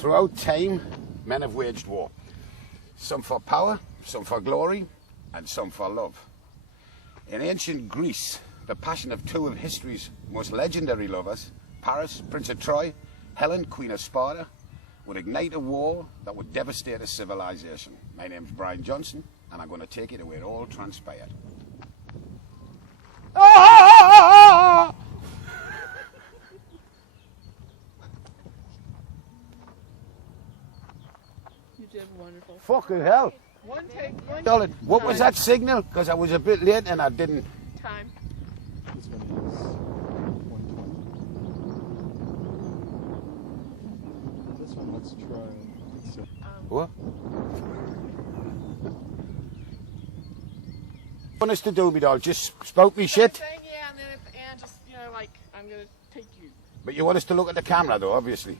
Throughout time, men have waged war. Some for power, some for glory, and some for love. In ancient Greece, the passion of two of history's most legendary lovers, Paris, Prince of Troy, Helen, Queen of Sparta, would ignite a war that would devastate a civilization. My name's Brian Johnson, and I'm going to take you to where it all transpired. Ah! You did wonderful. Fucking hell. One take, one Darling, what was that signal? Because I was a bit late and I didn't. time. This one is 120. This one, let's try. What? What want us to do, me doll? Just spout me shit? Saying, yeah, and then and just, you know, like, I'm going to take you. But you want us to look at the camera, though, obviously.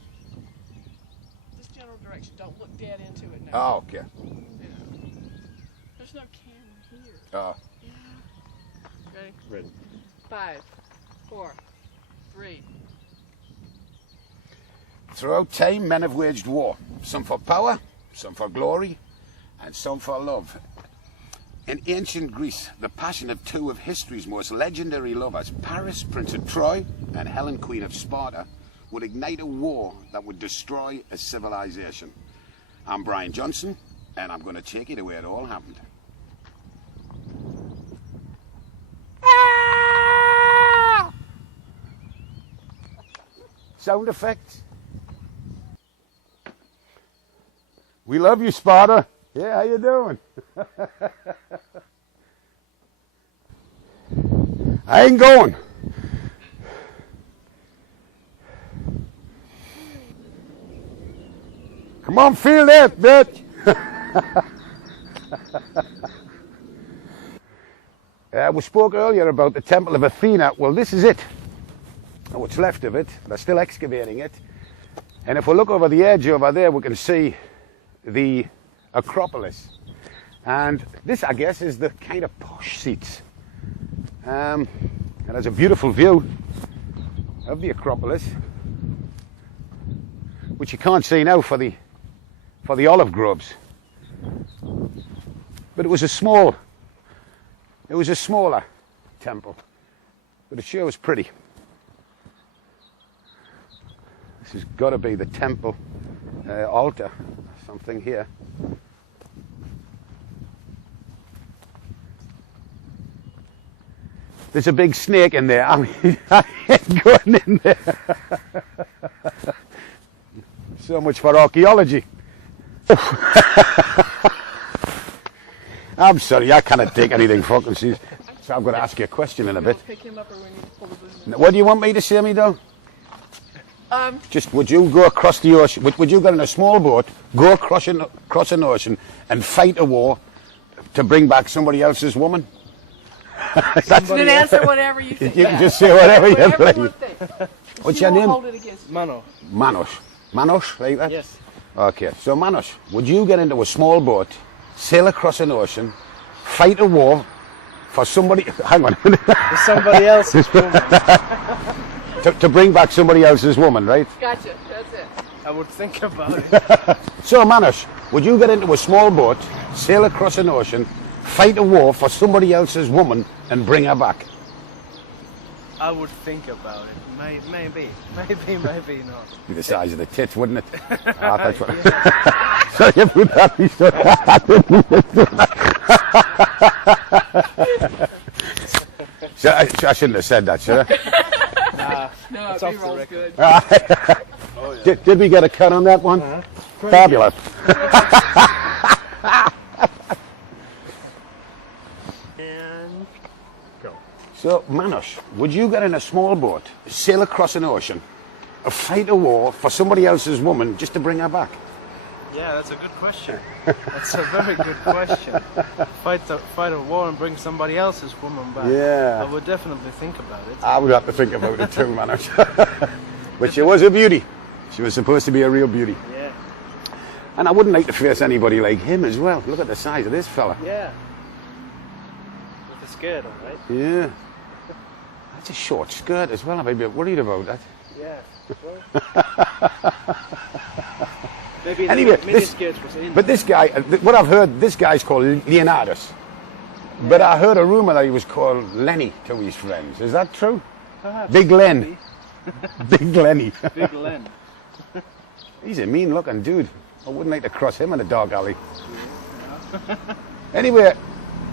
Just general direction. Don't look dead into it now. Oh, okay. Yeah. There's no camera here. Oh. Yeah. Ready? Ready. 5, 4, 3. Throughout time, men have waged war. Some for power, some for glory, and some for love. In ancient Greece, the passion of two of history's most legendary lovers, Paris, Prince of Troy, and Helen, Queen of Sparta, would ignite a war that would destroy a civilization. I'm Brian Johnson, and I'm going to take you to where it all happened. Ah! Sound effects. We love you, Sparta. Yeah, how you doing? I ain't going. Come on, feel that, bitch. We spoke earlier about the Temple of Athena. Well, this is it. What's left of it. They're still excavating it. And if we look over the edge over there, we can see the Acropolis. And this, I guess, is the kind of posh seats. And there's a beautiful view of the Acropolis, which you can't see now for the olive groves. But it was a smaller temple, but it sure was pretty. This has got to be the temple altar, something here. There's a big snake in there. I mean, I ain't going in there. So much for archaeology. I'm sorry, I cannot take anything fucking serious. So I'm going to ask you a question in a bit. Pick him up or we need to pull the business. What do you want me to say, me though? Just, would you go across the ocean? Would you get in a small boat, go across an ocean, and fight a war to bring back somebody else's woman? That's an answer, whatever you think. You can just say whatever you Whatever you think. think. What's You your won't name? hold it against me. Mano. Manos, like that? Yes. Okay, so Manos, would you get into a small boat, sail across an ocean, fight a war for somebody... Hang on a minute. For somebody else's woman. to bring back somebody else's woman, right? Gotcha. That's it. I would think about it. So, Manos, would you get into a small boat, sail across an ocean, fight a war for somebody else's woman, and bring her back? I would think about it. Maybe not. Be the size of the tits, wouldn't it? That's what... So you put that... So I shouldn't have said that, should I? No, It's off the B-roll's record. good. Oh, yeah. Did we get a cut on that one? Fabulous. And go. So, Manos, would you get in a small boat, sail across an ocean, fight a war for somebody else's woman just to bring her back? Yeah, that's a good question. That's a very good question. Fight a war and bring somebody else's woman back. Yeah. I would definitely think about it. I would have to think about it too, Manos. But she was a beauty. She was supposed to be a real beauty. Yeah. And I wouldn't like to face anybody like him as well. Look at the size of this fella. Yeah. With a skirt on, right? Yeah. That's a short skirt as well. I'm a bit worried about that. Yeah. Well. Maybe Anyway, the minion skates was in. but this guy, what I've heard, this guy's called Leonardus. But I heard a rumour that he was called Lenny to his friends. Is that true? Perhaps. Big Len. Big Lenny. Big Len. He's a mean looking dude. I wouldn't like to cross him in a dark alley. Anyway,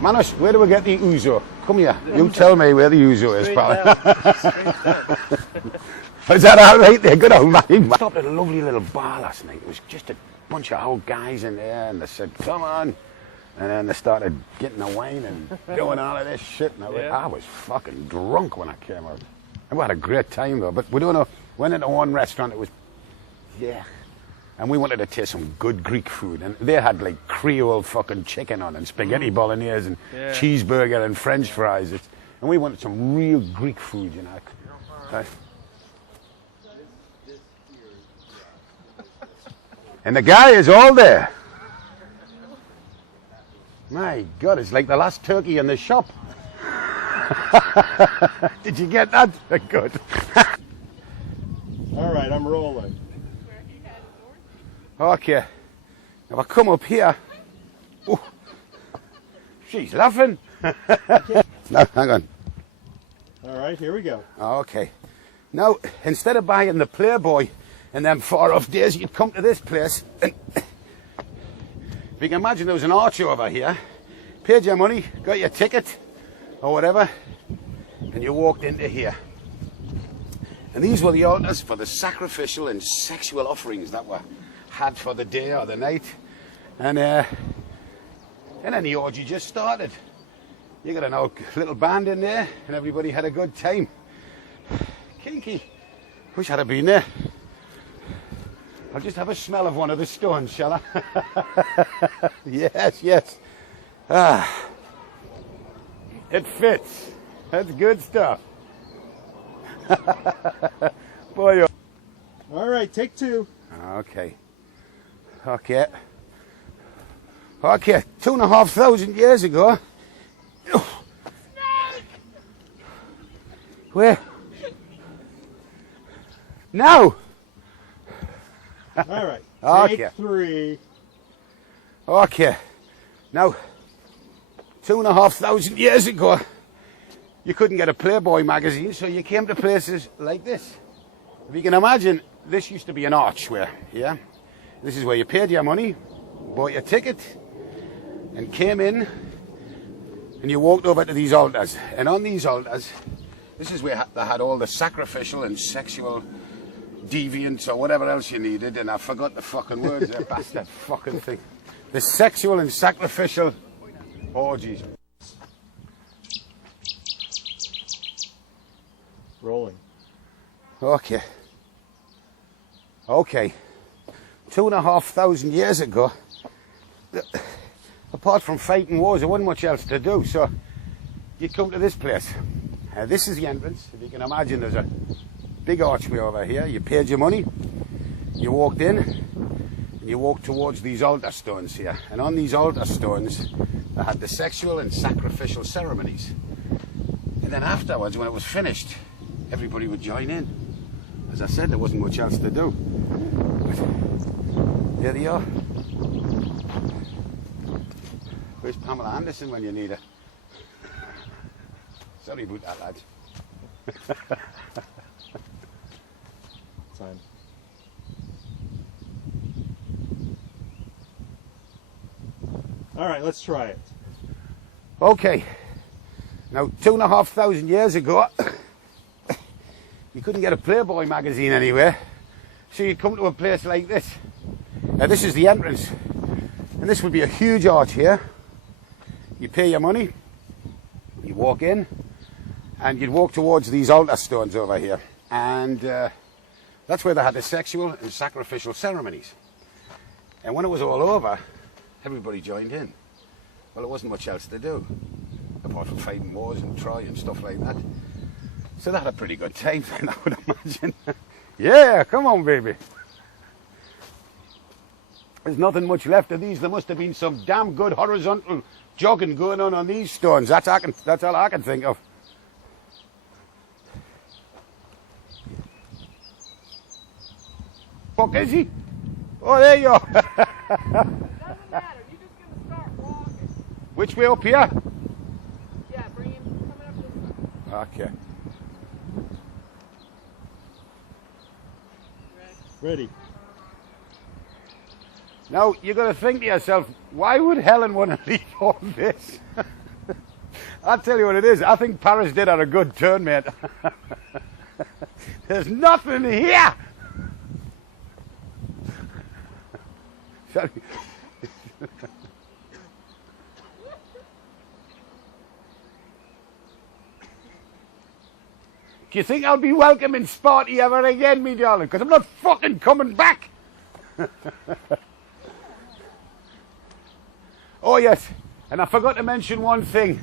Manos, where do we get the ouzo? Come here. You tell me where the ouzo is, pal. Is that all right there? Good old man. We stopped at a lovely little bar last night. It was just a bunch of old guys in there, and they said, come on. And then they started getting the wine and doing all of this shit. And I was fucking drunk when I came out. And we had a great time, though. But we went into one restaurant. It was, yeah. And we wanted to taste some good Greek food. And they had like Creole fucking chicken on and spaghetti bolognese and cheeseburger and French fries. And we wanted some real Greek food, you know. And the guy is all there. My God, it's like the last turkey in the shop. Did you get that? Good. All right, I'm rolling. Okay. Now I come up here. Ooh. She's laughing. No, hang on. All right, here we go. Okay. Now, instead of buying the Playboy and them far off days, you'd come to this place and if you can imagine there was an arch over here, paid your money, got your ticket or whatever, and you walked into here. And these were the altars for the sacrificial and sexual offerings that were had for the day or the night. And then the orgy just started. You got a little band in there and everybody had a good time. Kinky. Wish I'd have been there. I'll just have a smell of one of the stones, shall I? Yes, yes. Ah, it fits. That's good stuff. Boy, oh. All right, take two. Okay. Okay. 2,500 years ago. Where? Now. All right, take Okay. three. Okay. Now, 2,500 years ago, you couldn't get a Playboy magazine, so you came to places like this. If you can imagine, this used to be an archway, yeah? This is where you paid your money, bought your ticket, and came in, and you walked over to these altars. And on these altars, this is where they had all the sacrificial and sexual deviants or whatever else you needed, and I forgot the fucking words there, bastard fucking thing. The sexual and sacrificial orgies. Rolling. Okay. Okay. 2,500 years ago, apart from fighting wars, there wasn't much else to do, so you come to this place. This is the entrance. If you can imagine, there's a big archway over here. You paid your money, you walked in, and you walked towards these altar stones here. And on these altar stones, they had the sexual and sacrificial ceremonies. And then afterwards, when it was finished, everybody would join in. As I said, there wasn't much else to do. But there they are. Where's Pamela Anderson when you need her? Sorry about that, lads. Time. All right, let's try it. Okay. Now, 2,500 years ago, you couldn't get a Playboy magazine anywhere, so you'd come to a place like this. Now, this is the entrance, and this would be a huge arch here. You pay your money, you walk in, and you'd walk towards these altar stones over here. And that's where they had the sexual and sacrificial ceremonies. And when it was all over, everybody joined in. Well, there wasn't much else to do, apart from fighting wars and Troy and stuff like that. So they had a pretty good time, I would imagine. Yeah, come on, baby. There's nothing much left of these. There must have been some damn good horizontal jogging going on these stones. That's all I can think of. Fuck is he? Oh, there you are. Doesn't matter. You're just gonna start walking. Which way up here? Yeah, bring him coming up this way. Okay. Ready. Now, you're going to think to yourself, why would Helen want to leave all this? I'll tell you what it is. I think Paris did her a good turn, mate. There's nothing here. Sorry. Do you think I'll be welcome in Sparty ever again, me darling? Because I'm not fucking coming back. Oh yes, and I forgot to mention one thing.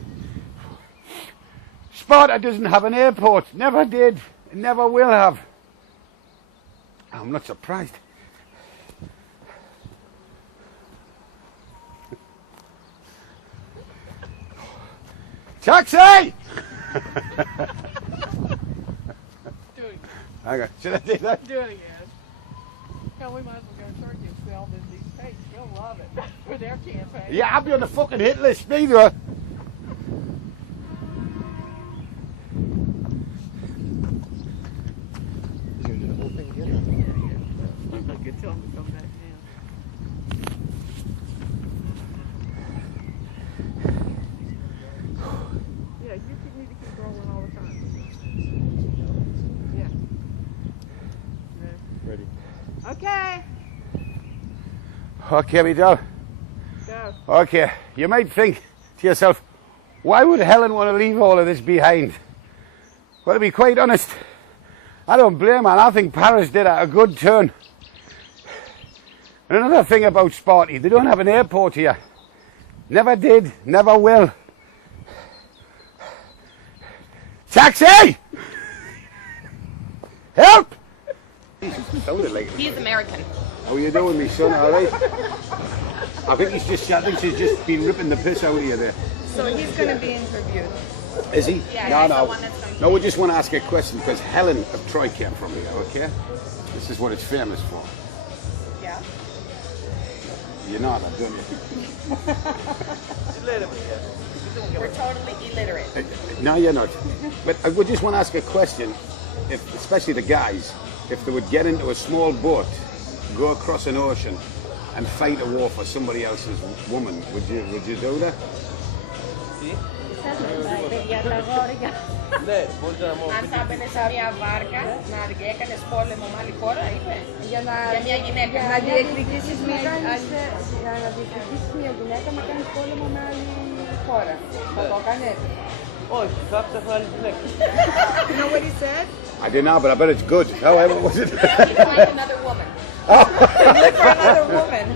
Sparta doesn't have an airport. Never did. Never will have. I'm not surprised. Taxi! Do it. Hang on. Should I do that? Do it again. Hell, we might as well go to Turkey and film these tapes. They'll love it for their campaign. Yeah, I'll be on the fucking hit list, neither. I could tell them to come back now. Yeah, you need to keep rolling all the time. Yeah. Ready. Okay. Okay, me doll. Go. Okay, you might think to yourself, why would Helen want to leave all of this behind? Well, to be quite honest, I don't blame her. I think Paris did her a good turn. And another thing about Sparty, they don't have an airport here. Never did, never will. Taxi! Help! Sounded like it. He's American. How are you doing, me son? All right? I think she's just been ripping the piss out of you there. So he's going to be interviewed. Is he? Yeah, no, he's the no. one that's going to No, we just want to ask a question because Helen of Troy came from here, okay? This is what it's famous for. Yeah. You're not, don't you? We're totally illiterate. No, you're not. But I would just want to ask a question, if, especially the guys, if they would get into a small boat, go across an ocean, and fight a war for somebody else's woman, would you do that? Αν θα μπαίνε σε μια βάρκα να έκανες πόλεμο με άλλη χώρα, είπε. Για μια γυναίκα. Να διεκδικήσεις μια γυναίκα να κάνεις πόλεμο με άλλη χώρα. Θα το κάνεις. Όχι, θα ψάχνω άλλη γυναίκα. You know what he said? I don't know, but I bet it's good. However, was it? He find another woman. Look for another woman.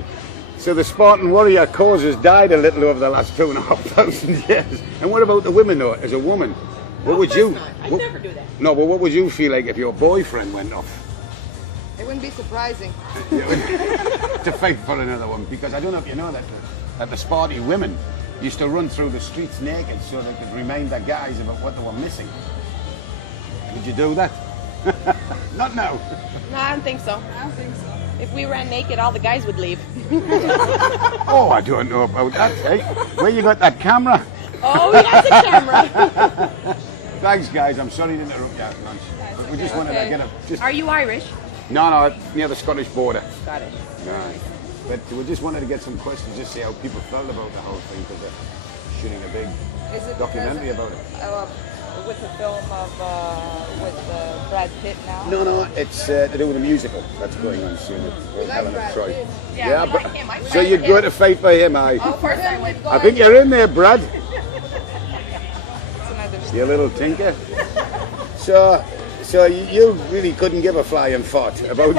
So the Spartan warrior cause has died a little over the last 2,500 years. And what about the women though? As a woman, what would you? I'd never do that. No, but what would you feel like if your boyfriend went off It wouldn't be surprising. to fight for another one? Because I don't know if you know that the Spartan women used to run through the streets naked so they could remind their guys about what they were missing. Would you do that? Not now. No, I don't think so. I don't think so. If we ran naked, all the guys would leave. Oh, I don't know about that. Hey, where you got that camera? Oh, he has a camera. Thanks, guys. I'm sorry to interrupt you at lunch. But we just wanted to get a. Just, Are you Irish? no, near the Scottish border. Scottish. Right. But we just wanted to get some questions, just see how people felt about the whole thing, because they're shooting a big Is it documentary about it. With the film of with Brad Pitt now? No, it's to do with a musical that's going on soon. Helen of Brad Troy. Pitt. Yeah, we like him. I So you'd go to fight for him, aye? Oh, of course I would. I think you're in there, Brad. It's another You little tinker. So you really couldn't give a flying fart about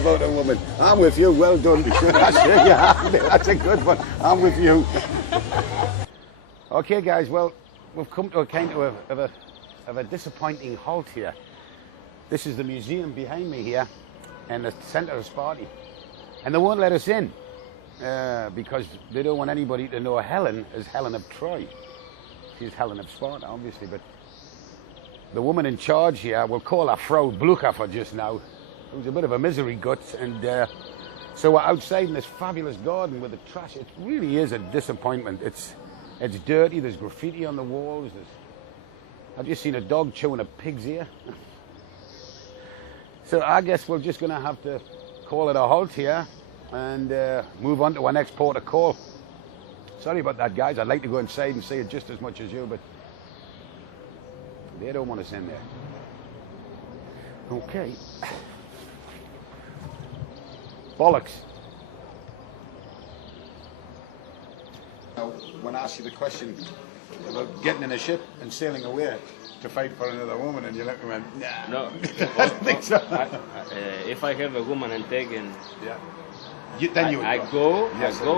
about a woman. I'm with you. Well done. That's a good one. I'm with you. Okay, guys. Well, we've come to a kind of a disappointing halt here. This is the museum behind me here, and the centre of Sparty, and they won't let us in because they don't want anybody to know Helen as Helen of Troy. She's Helen of Sparta, obviously, but the woman in charge here, we'll call her Frau Blucher for just now, It was a bit of a misery gut, and so we're outside in this fabulous garden with the trash. It really is a disappointment. It's dirty. There's graffiti on the walls. I've just seen a dog chewing a pig's ear. So I guess we're just going to have to call it a halt here and move on to our next port of call. Sorry about that, guys. I'd like to go inside and see it just as much as you, but they don't want us in there. Okay. Bollocks. When I asked you the question about getting in a ship and sailing away to fight for another woman, and you looked and went, nah. No. I don't think so. If I have a woman and taken, Yeah. Then you would I go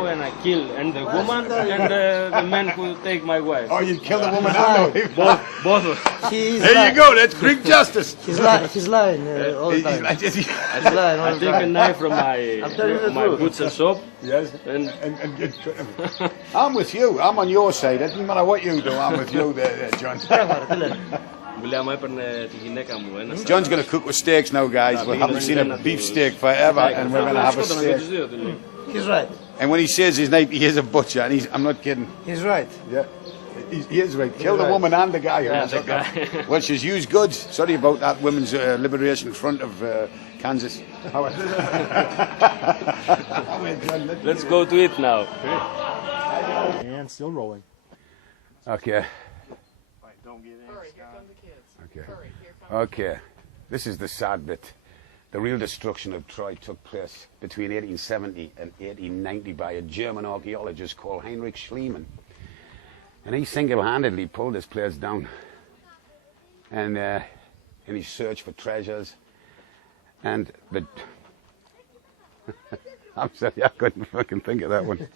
and I kill and the woman and the man who take my wife. Oh, you'd kill the woman and the wife. Both of There you go. That's Greek justice. He's lying all the time. He's lying all I the take a time. knife from my butcher shop. Yes. And I'm with you. I'm on your side. It doesn't matter what you do. I'm with you there, John. μου έπαιρνε τη γυναίκα μου ένας. John's going to cook with steaks now, guys. We haven't seen a beef steak forever, and we're going to have a steak. He's right. And when he says his name, he is a butcher, and I'm not kidding. He's right. Yeah, he is right. Kill the woman and the guy. Yeah, the guy. Well, she's used goods. Sorry about that Women's Liberation Front of Kansas. Let's go to it now. And still rolling. Okay. Hurry, here come the kids. Okay. Hurry, here come Okay. This is the sad bit. The real destruction of Troy took place between 1870 and 1890 by a German archaeologist called Heinrich Schliemann. And he single-handedly pulled this place down. And in his search for treasures. And the... I'm sorry, I couldn't fucking think of that one.